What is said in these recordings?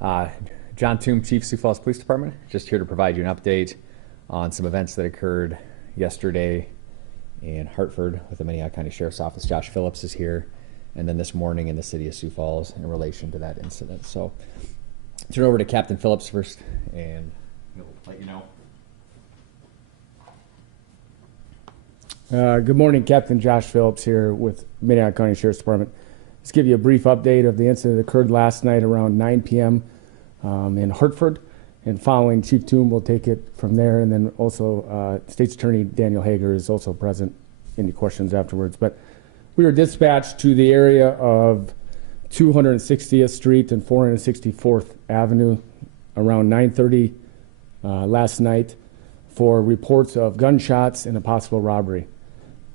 Uh, John Toom, Chief Sioux Falls Police Department, just here to provide you an update on some events that occurred yesterday in Hartford with the Minnehaha County Sheriff's Office. Josh Phillips is here, and then this morning in the city of Sioux Falls in relation to that incident. So turn over to Captain Phillips first, and he'll let you know. Good morning, Captain Josh Phillips here with Minnehaha County Sheriff's Department. Let's give you a brief update of the incident that occurred last night around 9 p.m. In Hartford, and following Chief Toom will take it from there, and then also State's Attorney Daniel Hager is also present. Any questions afterwards? But we were dispatched to the area of 260th Street and 464th Avenue around 9:30 last night for reports of gunshots and a possible robbery.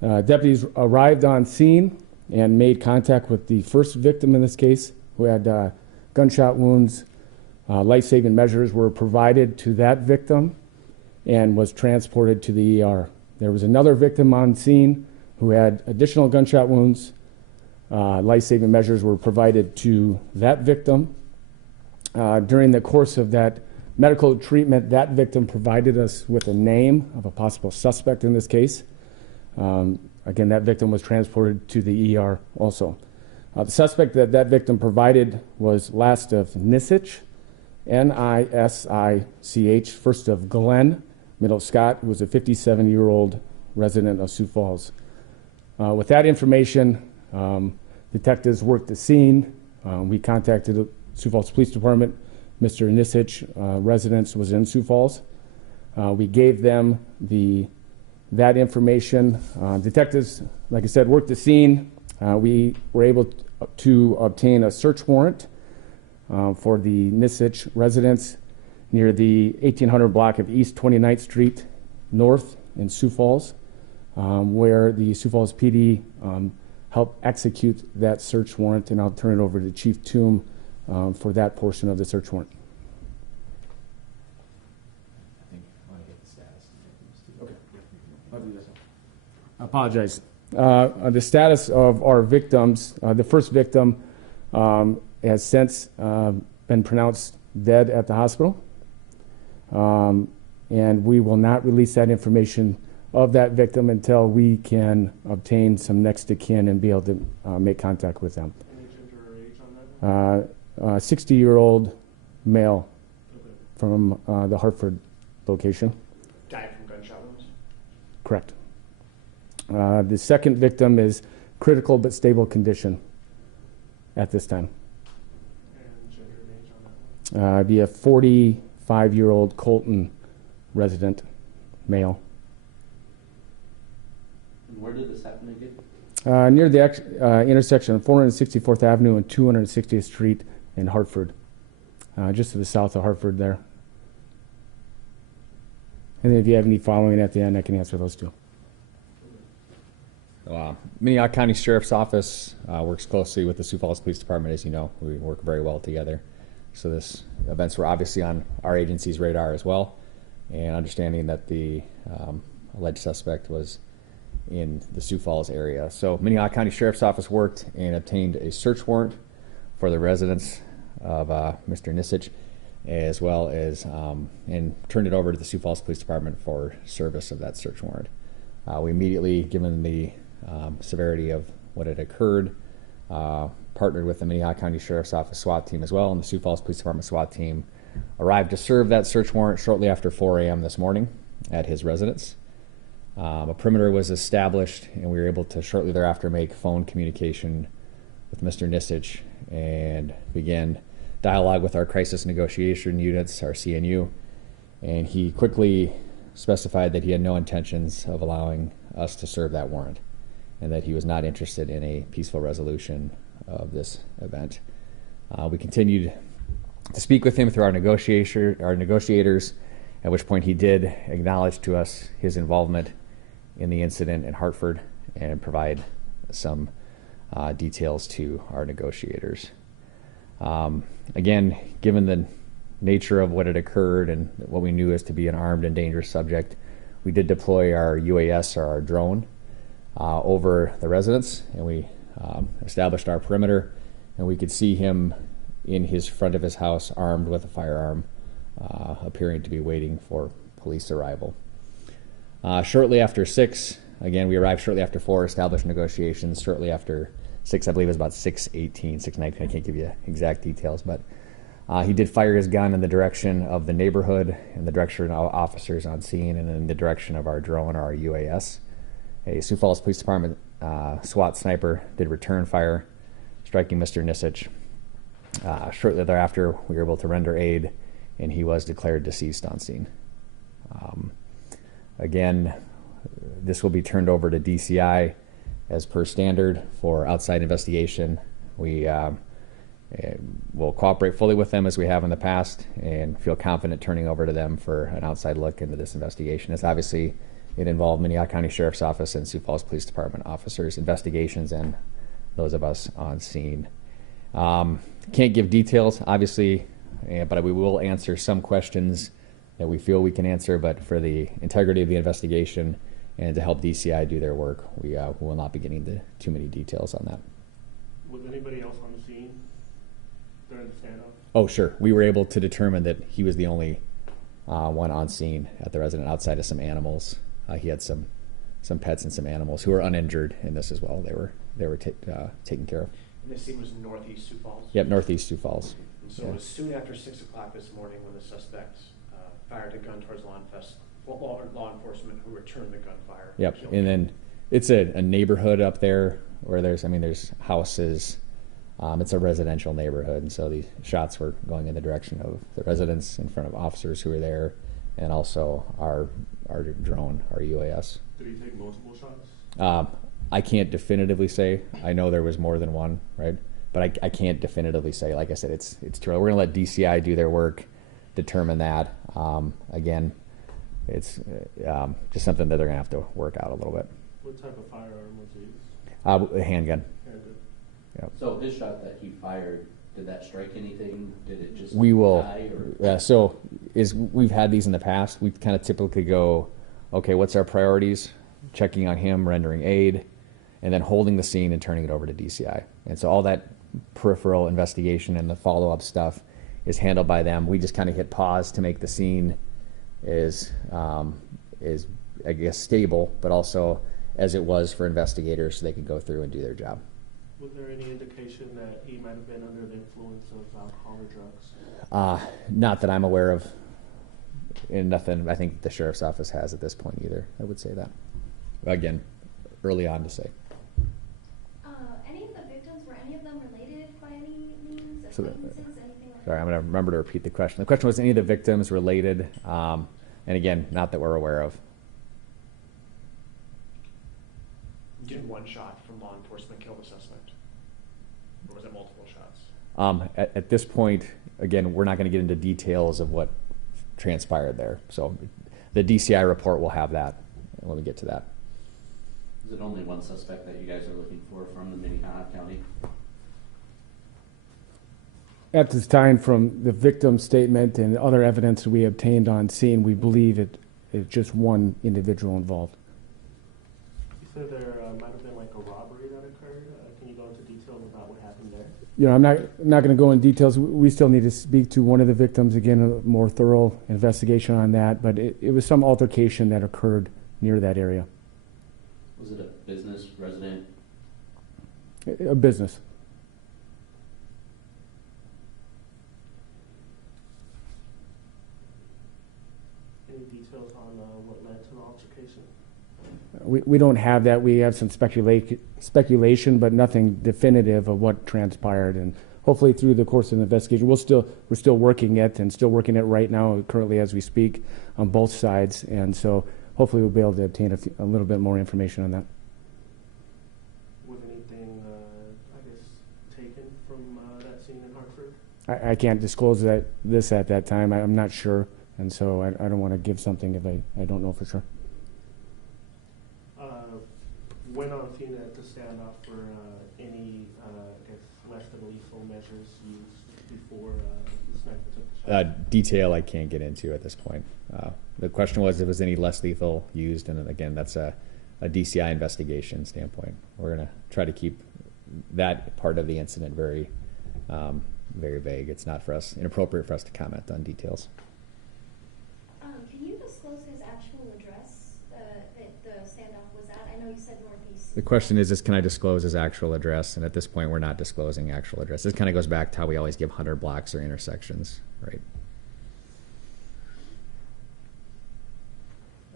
Deputies arrived on scene and made contact with the first victim in this case, who had gunshot wounds. Life-saving measures were provided to that victim and was transported to the ER. There was another victim on scene who had additional gunshot wounds. Life-saving measures were provided to that victim. During the course of that medical treatment, that victim provided us with a name of a possible suspect in this case. Again, that victim was transported to the ER also. The suspect that victim provided was last of Nisich, N-I-S-I-C-H, first of Glenn, middle Scott, who was a 57-year-old resident of Sioux Falls. With that information, detectives worked the scene. We contacted the Sioux Falls Police Department. Mr. Nisich, residence, was in Sioux Falls. We gave them that information. Detectives, like I said, worked the scene. We were able to obtain a search warrant for the Nisich residence near the 1800 block of East 29th Street North in Sioux Falls, where the Sioux Falls PD helped execute that search warrant, and I'll turn it over to Chief Toom for that portion of the search warrant. I apologize. The status of our victims, the first victim has since been pronounced dead at the hospital, and we will not release that information of that victim until we can obtain some next of kin and be able to make contact with them. Any gender or age on that? 60-year-old male from the Hartford location. Died from gunshot wounds? Correct. The second victim is critical but stable condition at this time. And gender and age on that one? Be a 45-year-old Colton resident, male. And where did this happen again? Near the intersection of 464th Avenue and 260th Street in Hartford, just to the south of Hartford there. And then if you have any following at the end, I can answer those too. Minnehaha County Sheriff's Office works closely with the Sioux Falls Police Department, as you know. We work very well together. So this events were obviously on our agency's radar as well, and understanding that the alleged suspect was in the Sioux Falls area. So Minnehaha County Sheriff's Office worked and obtained a search warrant for the residence of Mr. Nisich, as well as and turned it over to the Sioux Falls Police Department for service of that search warrant. We immediately, given the severity of what had occurred, partnered with the Minnehaha County Sheriff's Office SWAT team as well, and the Sioux Falls Police Department SWAT team arrived to serve that search warrant shortly after 4 a.m. this morning at his residence. A perimeter was established, and we were able to shortly thereafter make phone communication with Mr. Nisich and begin dialogue with our crisis negotiation units, our CNU, and he quickly specified that he had no intentions of allowing us to serve that warrant and that he was not interested in a peaceful resolution of this event. We continued to speak with him through our negotiators, at which point he did acknowledge to us his involvement in the incident in Hartford and provide some details to our negotiators. Again, given the nature of what had occurred and what we knew as to be an armed and dangerous subject, we did deploy our UAS, or our drone, over the residence, and we established our perimeter, and we could see him in his front of his house, armed with a firearm, appearing to be waiting for police arrival. Shortly after 6, again, we arrived shortly after 4, established negotiations. Shortly after 6, I believe it was about 6:18, 6:19, I can't give you exact details, but he did fire his gun in the direction of the neighborhood, in the direction of officers on scene, and in the direction of our drone or our UAS. A Sioux Falls Police Department SWAT sniper did return fire, striking Mr. Nisich. Shortly thereafter, we were able to render aid, and he was declared deceased on scene. Again, this will be turned over to DCI as per standard for outside investigation. We will cooperate fully with them as we have in the past and feel confident turning over to them for an outside look into this investigation. It's obviously, it involved Minnehaha County Sheriff's Office and Sioux Falls Police Department officers, investigations, and those of us on scene. Can't give details, obviously, but we will answer some questions that we feel we can answer, but for the integrity of the investigation and to help DCI do their work, we will not be getting into too many details on that. Was anybody else on the scene during the standoff? Oh, sure. We were able to determine that he was the only one on scene at the resident, outside of some animals. He had some pets and some animals who were uninjured in this as well. They were taken care of. And this scene was northeast Sioux Falls? Yep, northeast Sioux Falls. So it was soon after 6 o'clock this morning when the suspect fired a gun towards law enforcement who returned the gunfire. Yep, and then it's a neighborhood up there where there's houses. It's a residential neighborhood, and so the shots were going in the direction of the residents in front of officers who were there, and also our drone, our UAS. Did he take multiple shots? I can't definitively say. I know there was more than one, right? But I can't definitively say. Like I said, it's too early. We're going to let DCI do their work, determine that. Again, it's just something that they're going to have to work out a little bit. What type of firearm was used? A handgun. Handgun. Yep. So his shot that he fired, did that strike anything? Did it just We will. die? Or? So we've had these in the past. We kind of typically go, okay, what's our priorities? Checking on him, rendering aid, and then holding the scene and turning it over to DCI. And so all that peripheral investigation and the follow-up stuff is handled by them. We just kind of hit pause to make the scene is I guess stable, but also as it was for investigators, so they could go through and do their job. Was there any indication that he might have been under the influence of alcohol or drugs? Not that I'm aware of, and nothing I think the sheriff's office has at this point either. I would say that. Again, early on to say. Any of the victims, were any of them related by any means? So Acquaintances, anything like Sorry, that? I'm going to remember to repeat the question. The question was, any of the victims related? And again, not that we're aware of. Did one shot from law enforcement kill the suspect? Or was it multiple shots? At this point, again, we're not going to get into details of what transpired there. So the DCI report will have that when we get to that. Is it only one suspect that you guys are looking for from the Minnehaha County? At this time, from the victim's statement and other evidence we obtained on scene, we believe it's just one individual involved. You said there might have been like a robbery that occurred. Can you go into details about what happened there? You know, I'm not going to go in details. We still need to speak to one of the victims, again, a more thorough investigation on that, but it was some altercation that occurred near that area. Was it a business, resident? A business. Any details on what led to the altercation? We don't have that. We have some speculation, but nothing definitive of what transpired. And hopefully through the course of the investigation, we're still working it and still working it right now, currently as we speak, on both sides. And so hopefully we'll be able to obtain a little bit more information on that. Was anything, I guess, taken from that scene in Hartford? I can't disclose this at that time. I'm not sure. And so I don't want to give something if I don't know for sure. When on scene at the standoff for any, I guess, less than lethal measures used before the sniper took the shot? Detail I can't get into at this point. The question was if there was any less lethal used, and again, that's a DCI investigation standpoint. We're going to try to keep that part of the incident very very vague. It's not inappropriate for us to comment on details. Can you disclose his actual address that the standoff was at? I know you said northeast. The question is can I disclose his actual address? And at this point, we're not disclosing actual address. This kind of goes back to how we always give 100 blocks or intersections, right?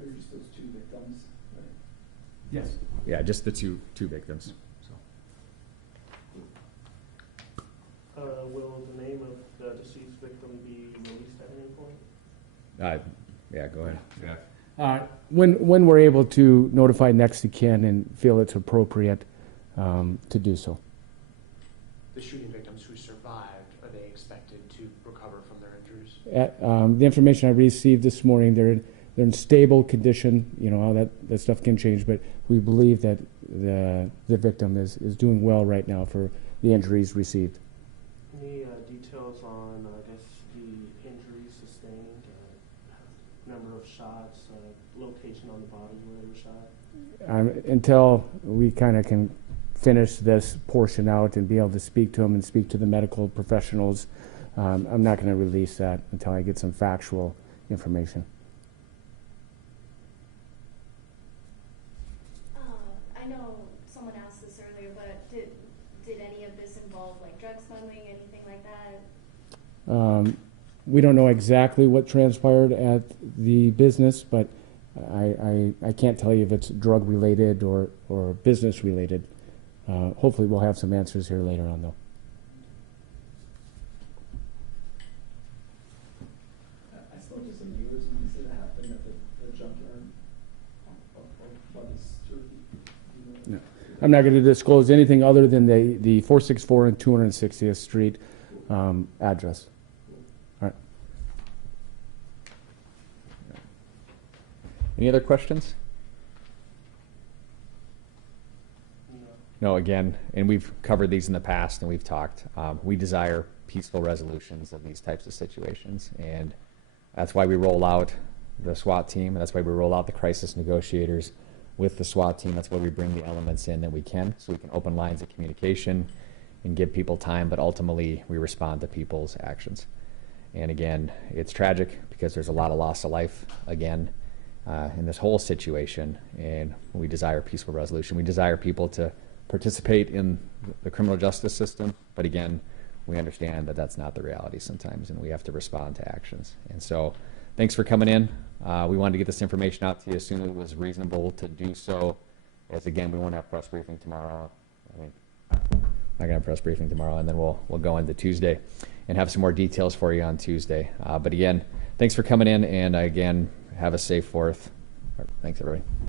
Are just those two victims, right? Yes. Yeah, just the two victims. So. Will the name of the deceased victim be released at any point? Yeah, go ahead. When we're able to notify next of kin and feel it's appropriate to do so. The shooting victims who survived, are they expected to recover from their injuries? The information I received this morning, they're in stable condition. You know, how that stuff can change, but we believe that the victim is doing well right now for the injuries received. Any details on, I guess, the injuries sustained, number of shots, location on the body where they were shot? Until we kind of can finish this portion out and be able to speak to them and speak to the medical professionals, I'm not going to release that until I get some factual information. I know someone asked this earlier, but did any of this involve like drug smuggling, anything like that? We don't know exactly what transpired at the business, but I can't tell you if it's drug related or business related. Hopefully we'll have some answers here later on though. I spoke to some viewers when this had happened at the junkyard. What is No. I'm not going to disclose anything other than the 464 and 260th Street address. All right. Any other questions? No, again, and we've covered these in the past and we've talked. We desire peaceful resolutions of these types of situations, and that's why we roll out the SWAT team, and that's why we roll out the crisis negotiators with the SWAT team. That's why we bring the elements in that we can, so we can open lines of communication and give people time, but ultimately we respond to people's actions. And again, it's tragic because there's a lot of loss of life again in this whole situation, and we desire peaceful resolution. We desire people to participate in the criminal justice system, but again, we understand that that's not the reality sometimes, and we have to respond to actions. And so, thanks for coming in. We wanted to get this information out to you as soon as it was reasonable to do so. As again, we won't have press briefing tomorrow. Not gonna have press briefing tomorrow, and then we'll go into Tuesday and have some more details for you on Tuesday. But again, thanks for coming in, and again, have a safe 4th. Thanks, everybody.